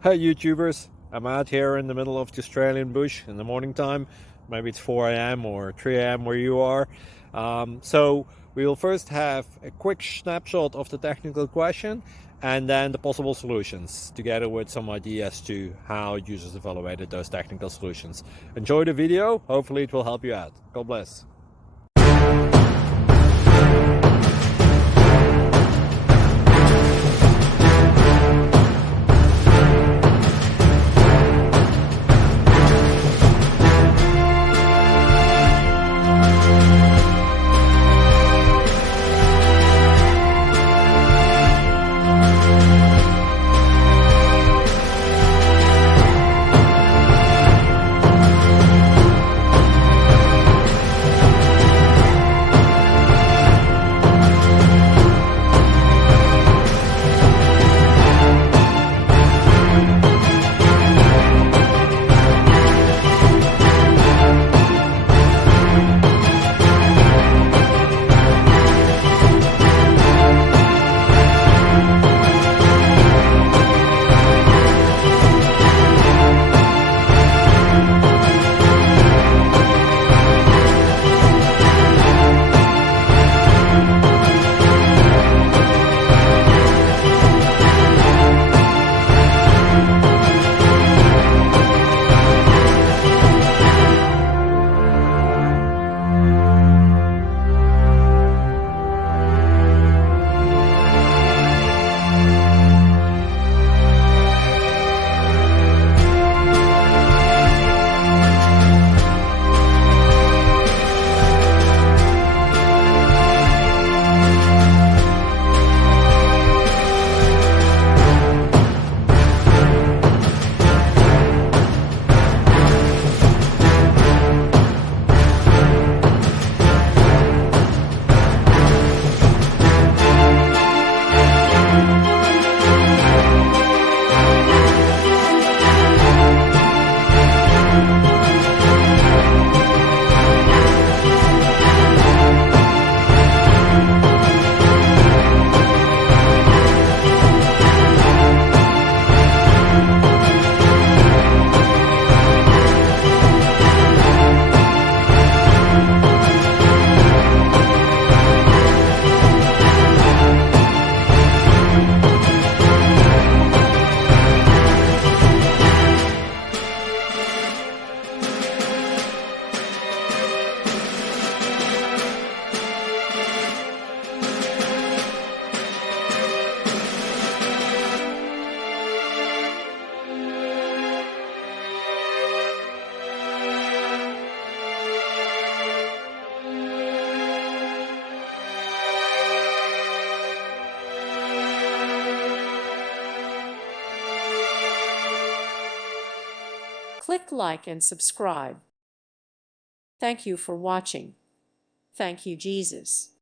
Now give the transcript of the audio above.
Hey YouTubers, I'm out here in the middle of the Australian bush in the morning time. Maybe it's 4 a.m. or 3 a.m. where you are. So we will first have a quick snapshot of the technical question and then the possible solutions, together with some ideas to how users evaluated those technical solutions. Enjoy the video, hopefully it will help you out. God bless. Click like and subscribe. Thank you for watching. Thank you, Jesus.